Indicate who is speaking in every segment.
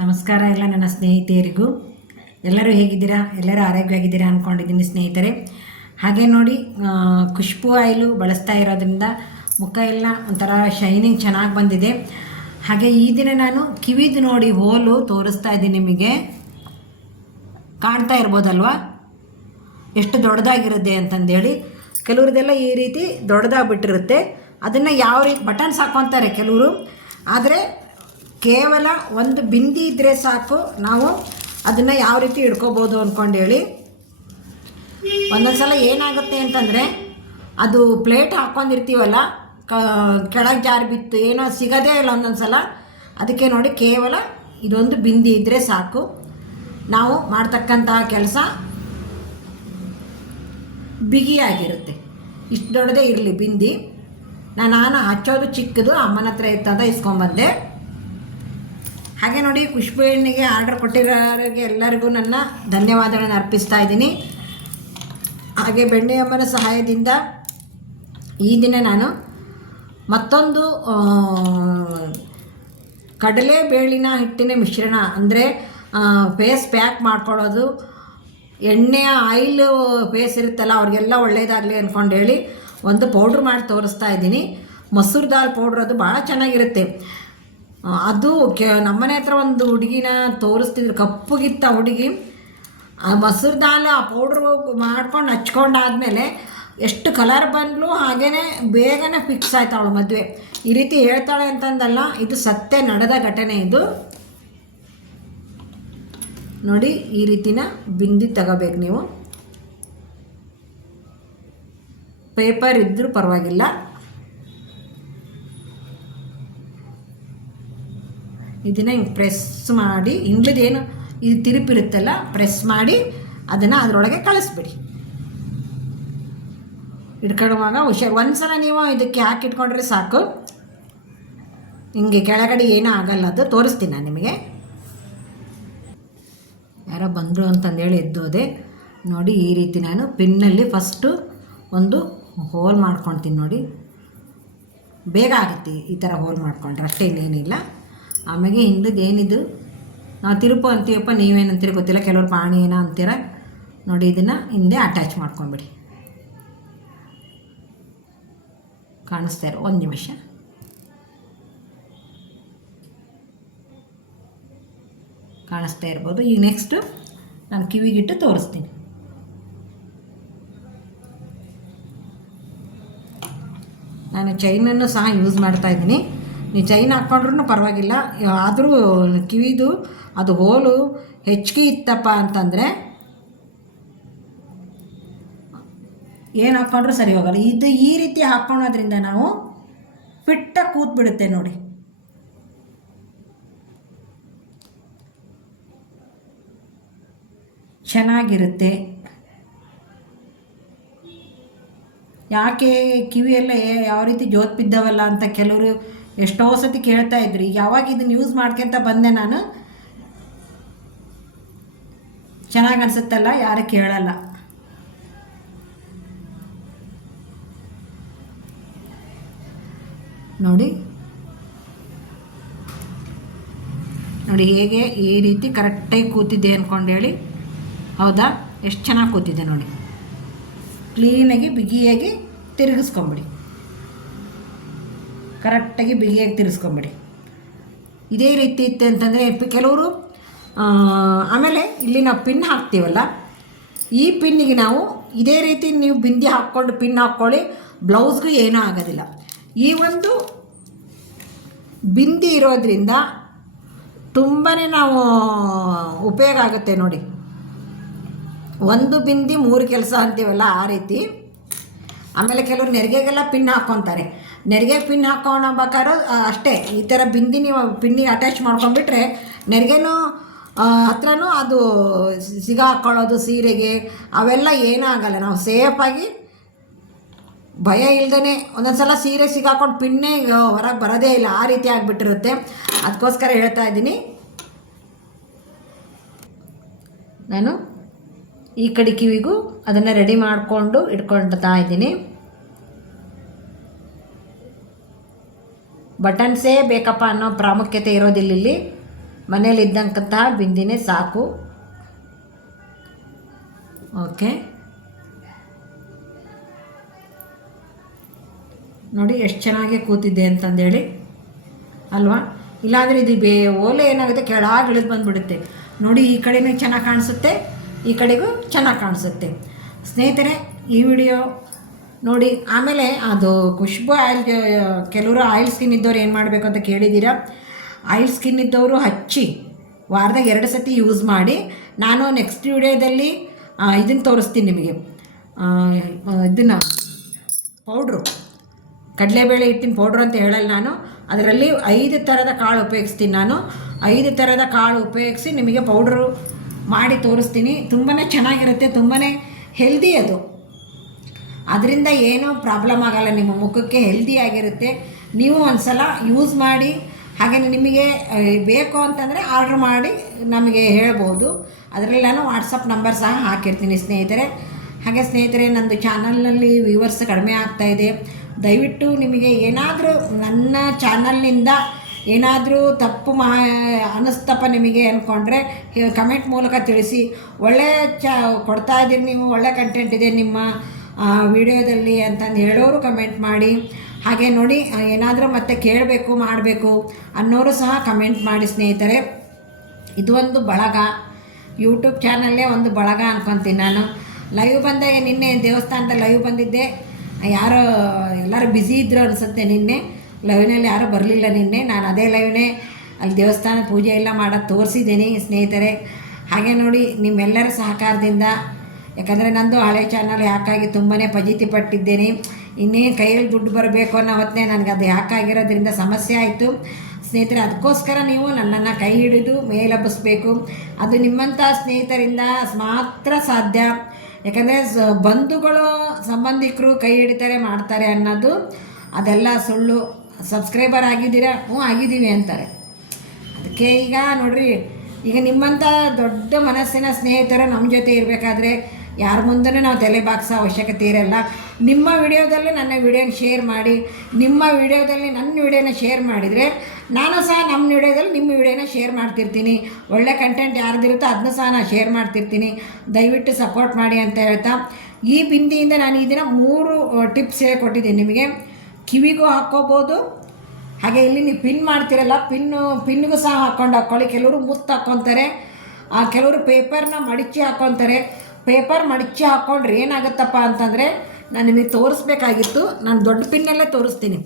Speaker 1: ನಮಸ್ಕಾರ ಎಲ್ಲ ನನ್ನ ಸ್ನೇಹಿತೆಯರಿಗೂ. ಎಲ್ಲರೂ ಹೇಗಿದ್ದೀರಾ? ಎಲ್ಲರೂ ಆರೋಗ್ಯವಾಗಿದ್ದೀರಾ ಅಂದ್ಕೊಂಡಿದ್ದೀನಿ ಸ್ನೇಹಿತರೆ. ಹಾಗೆ ನೋಡಿ ಖುಷ್ಬು ಆಯಿಲು ಬಳಸ್ತಾ ಇರೋದ್ರಿಂದ ಮುಖ ಎಲ್ಲ ಒಂಥರ ಶೈನಿಂಗ್ ಚೆನ್ನಾಗಿ ಬಂದಿದೆ. ಹಾಗೆ ಈ ದಿನ ನಾನು ಕಿವಿದು ನೋಡಿ ಹೋಲು ತೋರಿಸ್ತಾ ಇದ್ದೀನಿ ನಿಮಗೆ. ಕಾಣ್ತಾ ಇರ್ಬೋದಲ್ವಾ? ಎಷ್ಟು ದೊಡ್ಡದಾಗಿರುತ್ತೆ ಅಂತಂದೇಳಿ. ಕೆಲವ್ರದ್ದೆಲ್ಲ ಈ ರೀತಿ ದೊಡ್ಡದಾಗ್ಬಿಟ್ಟಿರುತ್ತೆ. ಅದನ್ನು ಯಾವ ರೀತಿ ಬಟನ್ಸ್ ಹಾಕ್ಕೊತಾರೆ ಕೆಲವರು. ಆದರೆ ಕೇವಲ ಒಂದು ಬಿಂದಿ ಇದ್ದರೆ ಸಾಕು. ನಾವು ಅದನ್ನು ಯಾವ ರೀತಿ ಹಿಡ್ಕೋಬೋದು ಅಂದ್ಕೊಂಡು ಹೇಳಿ. ಒಂದೊಂದು ಸಲ ಏನಾಗುತ್ತೆ ಅಂತಂದರೆ, ಅದು ಪ್ಲೇಟ್ ಹಾಕ್ಕೊಂಡಿರ್ತೀವಲ್ಲ ಕ, ಕೆಳಗೆ ಜಾರಿ ಬಿತ್ತು, ಏನೋ ಸಿಗೋದೇ ಇಲ್ಲ ಒಂದೊಂದು ಸಲ ಅದಕ್ಕೆ ನೋಡಿ ಕೇವಲ ಇದೊಂದು ಬಿಂದಿ ಇದ್ದರೆ ಸಾಕು. ನಾವು ಮಾಡ್ತಕ್ಕಂತಹ ಕೆಲಸ ಬಿಗಿಯಾಗಿರುತ್ತೆ. ಇಷ್ಟು ದೊಡ್ಡದೇ ಇರಲಿ ಬಿಂದಿ. ನಾನು ನಾನು ಹಚ್ಚೋದು ಚಿಕ್ಕದು ಅಮ್ಮನ ಹತ್ರ ಇತ್ತಂತ ಇಸ್ಕೊಂಬಂದೆ. ಹಾಗೆ ನೋಡಿ ಖುಷ್ಬು ಎಣ್ಣೆಗೆ ಆರ್ಡರ್ ಕೊಟ್ಟಿರೋರಿಗೆ ಎಲ್ಲರಿಗೂ ನನ್ನ ಧನ್ಯವಾದಗಳನ್ನು ಅರ್ಪಿಸ್ತಾ ಇದ್ದೀನಿ. ಹಾಗೆ ಬೆಣ್ಣೆಯಮ್ಮನ ಸಹಾಯದಿಂದ ಈ ದಿನ ನಾನು ಮತ್ತೊಂದು ಕಡಲೆ ಬೇಳಿನ ಹಿಟ್ಟಿನ ಮಿಶ್ರಣ, ಅಂದರೆ ಫೇಸ್ ಪ್ಯಾಕ್ ಮಾಡ್ಕೊಳ್ಳೋದು. ಎಣ್ಣೆಯ ಆಯಿಲ್ ಫೇಸ್ ಇರುತ್ತಲ್ಲ, ಅವ್ರಿಗೆಲ್ಲ ಒಳ್ಳೆಯದಾಗಲಿ ಅಂದ್ಕೊಂಡು ಹೇಳಿ ಒಂದು ಪೌಡ್ರ್ ಮಾಡಿ ತೋರಿಸ್ತಾ ಇದ್ದೀನಿ. ಮೊಸರು ದಾಲ್ ಪೌಡ್ರ್ ಅದು ಭಾಳ ಚೆನ್ನಾಗಿರುತ್ತೆ. ಅದು ಕೆ ನಮ್ಮನೆ ಹತ್ರ ಒಂದು ಹುಡುಗಿನ ತೋರಿಸ್ತಿದ್ರು ಕಪ್ಪಗಿತ್ತ ಹುಡುಗಿ. ಆ, ಮೊಸರು ದಾಲ್ ಆ ಪೌಡ್ರು ಮಾಡ್ಕೊಂಡು ಹಚ್ಕೊಂಡಾದ್ಮೇಲೆ ಎಷ್ಟು ಕಲರ್ ಬಂದ್ಲು ಹಾಗೇ ಬೇಗನೆ ಫಿಕ್ಸ್ ಆಯ್ತು ಅವಳು ಮದುವೆ. ಈ ರೀತಿ ಹೇಳ್ತಾಳೆ ಅಂತಂದಲ್ಲ, ಇದು ಸತ್ಯ ನಡೆದ ಘಟನೆ ಇದು. ನೋಡಿ, ಈ ರೀತಿನ ಬಿಂದಿ ತಗೋಬೇಕು ನೀವು. ಪೇಪರ್ ಇದ್ದರೂ ಪರವಾಗಿಲ್ಲ. ಇದನ್ನು ಹಿಂಗೆ ಪ್ರೆಸ್ ಮಾಡಿ ಇಂಗ್ಲದೇನು ಇದು ತಿರುಪಿರುತ್ತಲ್ಲ ಪ್ರೆಸ್ ಮಾಡಿ ಅದನ್ನು ಅದರೊಳಗೆ ಕಳಿಸ್ಬಿಡಿ. ಇಟ್ಕೊಳ್ಳುವಾಗ ಹುಷಾರು ಒಂದು ಸಲ ನೀವು ಇದಕ್ಕೆ ಹಾಕಿಟ್ಕೊಂಡ್ರೆ ಸಾಕು. ಹಿಂಗೆ ಕೆಳಗಡೆ ಏನೂ ಆಗಲ್ಲ ಅದು, ತೋರಿಸ್ತೀನಿ ನಾನು ನಿಮಗೆ. ಯಾರೋ ಬಂದರು ಅಂತಂದೇಳಿ ಎದ್ದೋದೆ. ನೋಡಿ, ಈ ರೀತಿ ನಾನು ಪಿನ್ನಲ್ಲಿ ಫಸ್ಟು ಒಂದು ಹೋಲ್ ಮಾಡ್ಕೊಳ್ತೀನಿ ನೋಡಿ. ಬೇಗ ಆಗುತ್ತೆ ಈ ಥರ ಹೋಲ್ ಮಾಡ್ಕೊಂಡ್ರೆ ಅಷ್ಟೇ ಇನ್ನೇನಿಲ್ಲ ಆಮೇಲೆ ಹಿಂದಕ್ಕೆ ಏನಿದು? ನಾವು ತಿರುಪು ಅಂತೀವಪ್ಪ, ನೀವೇನಂತೀರ ಗೊತ್ತಿಲ್ಲ, ಕೆಲವ್ರು ಪಾಣಿ ಏನೋ ಅಂತೀರ. ನೋಡಿ, ಇದನ್ನು ಹಿಂದೆ ಅಟ್ಯಾಚ್ ಮಾಡ್ಕೊಂಬಿಡಿ. ಕಾಣಿಸ್ತಾ ಇರೋ ಒಂದು ನಿಮಿಷ. ಕಾಣಿಸ್ತಾ ಇರ್ಬೋದು. ಈಗ ನೆಕ್ಸ್ಟು ನಾನು ಕಿವಿಗಿಟ್ಟು ತೋರಿಸ್ತೀನಿ. ನಾನು ಚೈನನ್ನು ಸಹ ಯೂಸ್ ಮಾಡ್ತಾ ಇದ್ದೀನಿ. ನೀವು ಚೈನ್ ಹಾಕ್ಕೊಂಡ್ರೂ ಪರವಾಗಿಲ್ಲ. ಆದರೂ ಕಿವಿದು, ಅದು ಹೋಲು ಹೆಚ್ಚಿಗೆ ಇತ್ತಪ್ಪ ಅಂತಂದರೆ ಏನು ಹಾಕ್ಕೊಂಡ್ರೂ ಸರಿ ಹೋಗಲ್ಲ. ಇದು ಈ ರೀತಿ ಹಾಕ್ಕೊಳೋದ್ರಿಂದ ನಾವು ಫಿಟ್ಟಾಗಿ ಕೂತ್ಬಿಡುತ್ತೆ ನೋಡಿ. ಚೆನ್ನಾಗಿರುತ್ತೆ. ಯಾಕೆ ಕಿವಿಯೆಲ್ಲ ಯಾವ ರೀತಿ ಜೋತ್ ಬಿದ್ದವಲ್ಲ ಅಂತ ಕೆಲವರು ಎಷ್ಟೋ ಸತಿ ಕೇಳ್ತಾ ಇದ್ರಿ, ಯಾವಾಗ ಇದನ್ನ ಯೂಸ್ ಮಾಡ್ಕೊಂತ ಬಂದೆ ನಾನು? ಚೆನ್ನಾಗಿ ಅನ್ಸುತ್ತಲ್ಲ, ಯಾರು ಕೇಳಲ್ಲ. ನೋಡಿ. ನೋಡಿ, ಹೇಗೆ ಈ ರೀತಿ ಕರೆಕ್ಟಾಗಿ ಕೂತಿದ್ದೆ ಅಂದ್ಕೊಂಡೇಳಿ ಹೌದಾ? ಎಷ್ಟು ಚೆನ್ನಾಗಿ ಕೂತಿದ್ದೆ ನೋಡಿ. ಕ್ಲೀನಾಗಿ ಬಿಗಿಯಾಗಿ ತಿರುಗಿಸ್ಕೊಂಬಿಡಿ. ಕರೆಕ್ಟಾಗಿ ಬಿಗಿಯಾಗಿ ತಿರ್ಸ್ಕೊಂಬಿಡಿ. ಇದೇ ರೀತಿ ಇತ್ತು ಅಂತಂದರೆ ಕೆಲವರು ಆಮೇಲೆ ಇಲ್ಲಿ ನಾವು ಪಿನ್ ಹಾಕ್ತೀವಲ್ಲ, ಈ ಪಿನ್ನಿಗೆ ನಾವು ಇದೇ ರೀತಿ ನೀವು ಬಿಂದಿ ಹಾಕ್ಕೊಂಡು ಪಿನ್ ಹಾಕ್ಕೊಳ್ಳಿ, ಬ್ಲೌಸ್ಗೂ ಏನೂ ಆಗೋದಿಲ್ಲ. ಈ ಒಂದು ಬಿಂದಿ ಇರೋದ್ರಿಂದ ತುಂಬಾ ನಾವು ಉಪಯೋಗ ಆಗುತ್ತೆ ನೋಡಿ. ಒಂದು ಬಿಂದಿ ಮೂರು ಕೆಲಸ ಅಂತೀವಲ್ಲ ಆ ರೀತಿ. ಆಮೇಲೆ ಕೆಲವರು ನೆರಿಗೆಗೆಲ್ಲ ಪಿನ್ ಹಾಕ್ಕೊತಾರೆ. ನೆರಿಗೆ ಪಿನ್ ಹಾಕ್ಕೊಳ್ಬೇಕಾದ್ರೆ ಅಷ್ಟೇ, ಈ ಥರ ಬಿಂದಿ ನೀವು ಪಿನ್ನಿಗೆ ಅಟ್ಯಾಚ್ ಮಾಡ್ಕೊಂಡ್ಬಿಟ್ರೆ, ನೆರಿಗೆನೂ ಹತ್ರನೂ ಅದು ಸಿಗ ಹಾಕ್ಕೊಳ್ಳೋದು ಸೀರೆಗೆ, ಅವೆಲ್ಲ ಏನೂ ಆಗಲ್ಲ ನಾವು ಸೇಫಾಗಿ ಭಯ ಇಲ್ಲದೇ ಒಂದೊಂದು ಸಲ ಸೀರೆ ಸಿಗಾಕೊಂಡು ಪಿನ್ನೇ ಹೊರಗೆ ಬರೋದೇ ಇಲ್ಲ. ಆ ರೀತಿ ಆಗಿಬಿಟ್ಟಿರುತ್ತೆ. ಅದಕ್ಕೋಸ್ಕರ ಹೇಳ್ತಾ ಇದ್ದೀನಿ. ನಾನು ಈ ಕಡೆ ಕಿವಿಗೂ ಅದನ್ನು ರೆಡಿ ಮಾಡಿಕೊಂಡು ಇಟ್ಕೊಳ್ತಾ ಇದ್ದೀನಿ. ಬಟನ್ಸೇ ಬೇಕಪ್ಪ ಅನ್ನೋ ಪ್ರಾಮುಖ್ಯತೆ ಇರೋದಿಲ್ಲ ಇಲ್ಲಿ. ಮನೇಲಿ ಇದ್ದಂತಹ ಬಿಂದಿನೇ ಸಾಕು. ಓಕೆ. ನೋಡಿ ಎಷ್ಟು ಚೆನ್ನಾಗಿ ಕೂತಿದ್ದೆ ಅಂತಂದೇಳಿ. ಅಲ್ವಾ? ಇಲ್ಲಾಂದರೆ ಇದು ಬೇ ಓಲೆ ಏನಾಗುತ್ತೆ? ಕೆಳಗೆ ಇಳಿದು ಬಂದುಬಿಡುತ್ತೆ. ನೋಡಿ ಈ ಕಡೆನೂ ಚೆನ್ನಾಗಿ ಕಾಣಿಸುತ್ತೆ, ಈ ಕಡೆಗೂ ಚೆನ್ನಾಗಿ ಕಾಣಿಸುತ್ತೆ. ಸ್ನೇಹಿತರೆ, ಈ ವಿಡಿಯೋ ನೋಡಿ, ಆಮೇಲೆ ಅದು ಖುಷ್ಬು ಆಯಿಲ್ ಕೆಲವರು ಆಯಿಲ್ ಸ್ಕಿನ್ ಇದ್ದವ್ರು ಏನು ಮಾಡಬೇಕು ಅಂತ ಕೇಳಿದ್ದೀರಾ ಆಯಿಲ್ ಸ್ಕಿನ್ ಇದ್ದವರು ಹಚ್ಚಿ, ವಾರದಾಗ ಎರಡು ಸತಿ ಯೂಸ್ ಮಾಡಿ, ನಾನು ನೆಕ್ಸ್ಟ್ ವಿಡಿಯೋದಲ್ಲಿ ಇದನ್ನು ತೋರಿಸ್ತೀನಿ ನಿಮಗೆ. ಇದನ್ನು ಪೌಡ್ರು ಕಡಲೆಬೇಳೆ ಹಿಟ್ಟಿನ ಪೌಡ್ರ್ ಅಂತ ಹೇಳಲ್ಲ ನಾನು. ಅದರಲ್ಲಿ ಐದು ಥರದ ಕಾಳು ಉಪಯೋಗಿಸ್ತೀನಿ ನಾನು. ಐದು ಥರದ ಕಾಳು ಉಪಯೋಗಿಸಿ ನಿಮಗೆ ಪೌಡ್ರು ಮಾಡಿ ತೋರಿಸ್ತೀನಿ. ತುಂಬಾ ಚೆನ್ನಾಗಿರುತ್ತೆ ತುಂಬಾ ಹೆಲ್ದಿ ಅದು. ಅದರಿಂದ ಏನೂ ಪ್ರಾಬ್ಲಮ್ ಆಗಲ್ಲ, ನಿಮ್ಮ ಮುಖಕ್ಕೆ ಹೆಲ್ದಿಯಾಗಿರುತ್ತೆ ನೀವು ಒಂದು ಸಲ ಯೂಸ್ ಮಾಡಿ, ಹಾಗೆ ನಿಮಗೆ ಬೇಕು ಅಂತಂದರೆ ಆರ್ಡ್ರ್ ಮಾಡಿ ನಮಗೆ ಹೇಳ್ಬೋದು. ಅದರಲ್ಲಿ ನಾನು ವಾಟ್ಸಪ್ ನಂಬರ್ ಸಹ ಹಾಕಿರ್ತೀನಿ ಸ್ನೇಹಿತರೆ. ಹಾಗೆ ಸ್ನೇಹಿತರೆ, ನಂದು ಚಾನಲ್ನಲ್ಲಿ ವ್ಯೂವರ್ಸ್ ಕಡಿಮೆ ಆಗ್ತಾ ಇದೆ. ದಯವಿಟ್ಟು ನಿಮಗೆ ಏನಾದರೂ ನನ್ನ ಚಾನಲ್ನಿಂದ ಏನಾದರೂ ತಪ್ಪು ಮಾ ಅನಿಸ್ತಪ್ಪ ನಿಮಗೆ ಅಂದ್ಕೊಂಡ್ರೆ ಕಮೆಂಟ್ ಮೂಲಕ ತಿಳಿಸಿ. ಒಳ್ಳೆ ಚ, ಕೊಡ್ತಾ ಇದ್ದೀರಿ ನೀವು, ಒಳ್ಳೆ ಕಂಟೆಂಟ್ ಇದೆ ನಿಮ್ಮ ವಿಡಿಯೋದಲ್ಲಿ ಅಂತಂದು ಹೇಳೋರು ಕಮೆಂಟ್ ಮಾಡಿ. ಹಾಗೆ ನೋಡಿ ಏನಾದರೂ ಮತ್ತೆ ಕೇಳಬೇಕು, ಮಾಡಬೇಕು ಅನ್ನೋರು ಸಹ ಕಮೆಂಟ್ ಮಾಡಿ ಸ್ನೇಹಿತರೆ. ಇದು ಒಂದು ಬಳಗ. ಯೂಟ್ಯೂಬ್ ಚಾನಲ್ಲೇ ಒಂದು ಬಳಗ ಅನ್ಕೊತೀನಿ ನಾನು. ಲೈವ್ ಬಂದಾಗ ನಿನ್ನೆ ದೇವಸ್ಥಾನದ ಲೈವ್ ಬಂದಿದ್ದೆ. ಯಾರೋ, ಎಲ್ಲರೂ ಬ್ಯುಸಿ ಇದ್ದರು ಅನಿಸುತ್ತೆ ನಿನ್ನೆ. ಲೈವ್ನಲ್ಲಿ ಯಾರೂ ಬರಲಿಲ್ಲ ನಿನ್ನೆ. ನಾನು ಅದೇ ಲೈವ್ನೇ ಅಲ್ಲಿ ದೇವಸ್ಥಾನ ಪೂಜೆ ಎಲ್ಲ ಮಾಡೋದು ತೋರಿಸಿದ್ದೀನಿ ಸ್ನೇಹಿತರೆ. ಹಾಗೆ ನೋಡಿ, ನಿಮ್ಮೆಲ್ಲರ ಸಹಕಾರದಿಂದ ಯಾಕಂದರೆ ನಂದು ಹಳೆ ಚಾನಲ್ ಯಾಕಾಗಿ ತುಂಬಾ ಫಜೀತಿ ಪಟ್ಟಿದ್ದೇನೆ. ಇನ್ನೇನು ಕೈಯಲ್ಲಿ ದುಡ್ಡು ಬರಬೇಕು ಅನ್ನೋ ಹೊತ್ತನೇ ನನಗೆ ಅದು ಯಾಕಾಗಿರೋದ್ರಿಂದ ಸಮಸ್ಯೆ ಆಯಿತು. ಸ್ನೇಹಿತರೆ, ಅದಕ್ಕೋಸ್ಕರ ನೀವು ನನ್ನನ್ನು ಕೈ ಹಿಡಿದು ಮೇಲಬ್ಬಿಸ್ಬೇಕು. ಅದು ನಿಮ್ಮಂಥ ಸ್ನೇಹಿತರಿಂದ ಮಾತ್ರ ಸಾಧ್ಯ. ಯಾಕಂದರೆ ಬಂಧುಗಳು ಸಂಬಂಧಿಕರು ಕೈ ಹಿಡಿತಾರೆ, ಮಾಡ್ತಾರೆ ಅನ್ನೋದು ಅದೆಲ್ಲ ಸುಳ್ಳು. ಸಬ್ಸ್ಕ್ರೈಬರ್ ಆಗಿದ್ದೀರಾ? ಹ್ಞೂ, ಆಗಿದ್ದೀವಿ ಅಂತಾರೆ. ಅದಕ್ಕೆ ಈಗ ನೋಡ್ರಿ, ಈಗ ನಿಮ್ಮಂಥ ದೊಡ್ಡ ಮನಸ್ಸಿನ ಸ್ನೇಹಿತರು ನಮ್ಮ ಜೊತೆ ಇರಬೇಕಾದ್ರೆ ಯಾರ ಮುಂದೆ ನಾವು ತಲೆ ಬಾಕ್ಸೋ ಅವಶ್ಯಕತೆ ಇರಲ್ಲ. ನಿಮ್ಮ ವಿಡಿಯೋದಲ್ಲಿ ನನ್ನ ವಿಡಿಯೋನ ಶೇರ್ ಮಾಡಿ, ನಿಮ್ಮ ವಿಡಿಯೋದಲ್ಲಿ ನನ್ನ ವಿಡಿಯೋನ ಶೇರ್ ಮಾಡಿದರೆ ನಾನು ಸಹ ನಮ್ಮ ವಿಡಿಯೋದಲ್ಲಿ ನಿಮ್ಮ ವಿಡಿಯೋನ ಶೇರ್ ಮಾಡ್ತಿರ್ತೀನಿ. ಒಳ್ಳೆ ಕಂಟೆಂಟ್ ಯಾರ್ದಿರುತ್ತೋ ಅದನ್ನ ಸಹ ನಾನು ಶೇರ್ ಮಾಡ್ತಿರ್ತೀನಿ. ದಯವಿಟ್ಟು ಸಪೋರ್ಟ್ ಮಾಡಿ ಅಂತ ಹೇಳ್ತಾ. ಈ ಬಿಂದಿಯಿಂದ ನಾನು ಈ ದಿನ ಮೂರು ಟಿಪ್ಸ್ ಹೇಳ್ಕೊಟ್ಟಿದ್ದೀನಿ ನಿಮಗೆ. ಕಿವಿಗೂ ಹಾಕ್ಕೋಬೋದು. ಹಾಗೆ ಇಲ್ಲಿ ನೀವು ಪಿನ್ ಮಾಡ್ತಿರಲ್ಲ ಪಿನ್ನು ಪಿನ್ಗೂ ಸಹ ಹಾಕ್ಕೊಂಡು ಹಾಕ್ಕೊಳ್ಳಿ. ಕೆಲವರು ಮುತ್ತು ಹಾಕ್ಕೊತಾರೆ. ಕೆಲವರು ಪೇಪರ್ನ ಮಡಚಿ ಹಾಕ್ಕೊತಾರೆ. ಪೇಪರ್ ಮಡಿಚಿ ಹಾಕ್ಕೊಂಡ್ರೆ ಏನಾಗುತ್ತಪ್ಪ ಅಂತಂದರೆ ನಾನು ನಿಮಗೆ ತೋರಿಸ್ಬೇಕಾಗಿತ್ತು. ನಾನು ದೊಡ್ಡ ಪಿನ್ನಲ್ಲೇ ತೋರಿಸ್ತೀನಿ.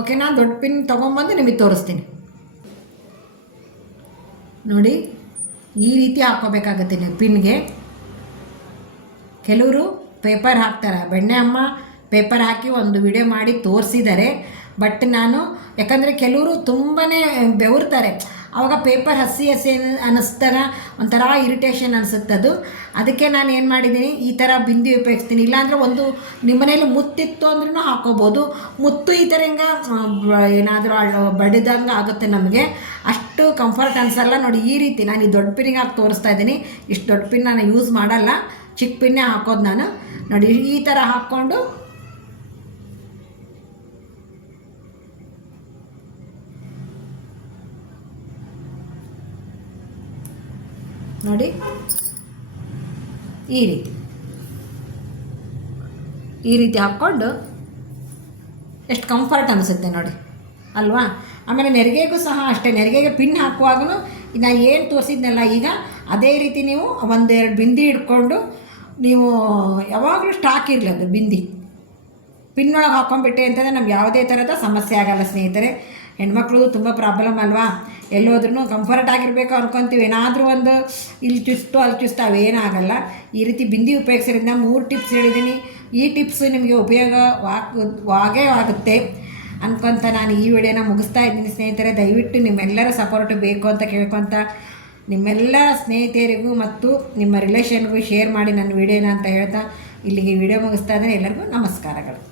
Speaker 1: ಓಕೆ ನಾನು ದೊಡ್ಡ ಪಿನ್ ತೊಗೊಂಬಂದು ನಿಮಗೆ ತೋರಿಸ್ತೀನಿ. ನೋಡಿ, ಈ ರೀತಿ ಹಾಕ್ಕೋಬೇಕಾಗತ್ತೆ ನೀವು ಪಿನ್ಗೆ ಕೆಲವರು ಪೇಪರ್ ಹಾಕ್ತಾರೆ. ಬೆಣ್ಣೆ ಅಮ್ಮ ಪೇಪರ್ ಹಾಕಿ ಒಂದು ವಿಡಿಯೋ ಮಾಡಿ ತೋರಿಸಿದ್ದಾರೆ. ಬಟ್ ನಾನು, ಯಾಕಂದರೆ ಕೆಲವರು ತುಂಬಾ ಬೆವರ್ತಾರೆ. ಆವಾಗ ಪೇಪರ್ ಹಸಿ ಹಸಿ ಅನ್- ಅನ್ನಿಸ್ದಾಗ ಒಂಥರ ಇರಿಟೇಷನ್ ಅದು. ಅದಕ್ಕೆ ನಾನು ಏನು ಮಾಡಿದ್ದೀನಿ, ಈ ಥರ ಬಿಂದಿ ಉಪಯೋಗಿಸ್ತೀನಿ. ಇಲ್ಲಾಂದರೆ ಒಂದು ನಿಮ್ಮ ಮನೇಲಿ ಮುತ್ತಿತ್ತು ಅಂದ್ರೂ ಹಾಕೋಬೋದು. ಮುತ್ತು ಈ ಥರ ಹಿಂಗೆ ಏನಾದರೂ ಬಡಿದಂಗೆ ಆಗುತ್ತೆ ನಮಗೆ. ಅಷ್ಟು ಕಂಫರ್ಟ್ ಅನಿಸಲ್ಲ. ನೋಡಿ, ಈ ರೀತಿ ನಾನು ಈ ದೊಡ್ಡ ಪಿನ್ನಿಗೆ ಹಾಕಿ ತೋರಿಸ್ತಾ ಇದ್ದೀನಿ. ಇಷ್ಟು ದೊಡ್ಡ ಪಿನ್ ನಾನು ಯೂಸ್ ಮಾಡಲ್ಲ. ಚಿಕ್ಕ ಪಿನ್ನೇ ಹಾಕೋದು ನಾನು. ನೋಡಿ, ಈ ಥರ ಹಾಕ್ಕೊಂಡು ನೋಡಿ. ಈ ರೀತಿ. ಈ ರೀತಿ ಹಾಕ್ಕೊಂಡು ಎಷ್ಟು ಕಂಫರ್ಟ್ ಅನಿಸುತ್ತೆ ನೋಡಿ. ಅಲ್ವಾ? ಆಮೇಲೆ ನೆರಿಗೆಗೂ ಸಹ ಅಷ್ಟೇ. ನೆರಿಗೆಗೆ ಪಿನ್ ಹಾಕುವಾಗೂ ನಾನು ಏನು ತೋರಿಸಿದ್ನಲ್ಲ ಈಗ, ಅದೇ ರೀತಿ ನೀವು ಒಂದೆರಡು ಬಿಂದಿ ಹಿಡ್ಕೊಂಡು ನೀವು ಯಾವಾಗಲೂ ಸ್ಟಾಕ್ ಇರಲಿ ಅದು ಬಿಂದಿ. ಪಿನ್ನೊಳಗೆ ಹಾಕೊಂಡ್ಬಿಟ್ಟೆ ಅಂತಂದರೆ ನಮ್ಗೆ ಯಾವುದೇ ಥರದ ಸಮಸ್ಯೆ ಆಗಲ್ಲ ಸ್ನೇಹಿತರೆ. ಹೆಣ್ಮಕ್ಳದು ತುಂಬ ಪ್ರಾಬ್ಲಮ್ ಅಲ್ವಾ? ಎಲ್ಲೋದ್ರೂ ಕಂಫರ್ಟ್ ಆಗಿರಬೇಕು ಅನ್ಕೊತೀವಿ. ಏನಾದರೂ ಒಂದು ಇಲ್ಲಿ ಚುಸ್ತು ಅಲ್ಲಿ ಚುಸ್ತು ಅವೇನಾಗಲ್ಲ ಈ ರೀತಿ ಬಿಂದಿ ಉಪಯೋಗಿಸೋದ್ರಿಂದ ಮೂರು ಟಿಪ್ಸ್ ಹೇಳಿದ್ದೀನಿ ಈ ಟಿಪ್ಸ್ ನಿಮಗೆ ಉಪಯೋಗವಾಗೇ ಆಗುತ್ತೆ ಅನ್ಕೊಂತ ನಾನು ಈ ವಿಡಿಯೋನ ಮುಗಿಸ್ತಾ ಇದ್ದೀನಿ ಸ್ನೇಹಿತರೆ. ದಯವಿಟ್ಟು ನಿಮ್ಮೆಲ್ಲರ ಸಪೋರ್ಟ್ ಬೇಕು ಅಂತ ಕೇಳ್ಕೊತ ನಿಮ್ಮೆಲ್ಲ ಸ್ನೇಹಿತರಿಗೂ ಮತ್ತು ನಿಮ್ಮ ರಿಲೇಷನ್ಗೂ ಶೇರ್ ಮಾಡಿ ನನ್ನ ವಿಡಿಯೋನ ಅಂತ ಹೇಳ್ತಾ ಇಲ್ಲಿಗೆ ವಿಡಿಯೋ ಮುಗಿಸ್ತಾ ಇದ್ದೀನಿ. ಎಲ್ಲರಿಗೂ ನಮಸ್ಕಾರಗಳು.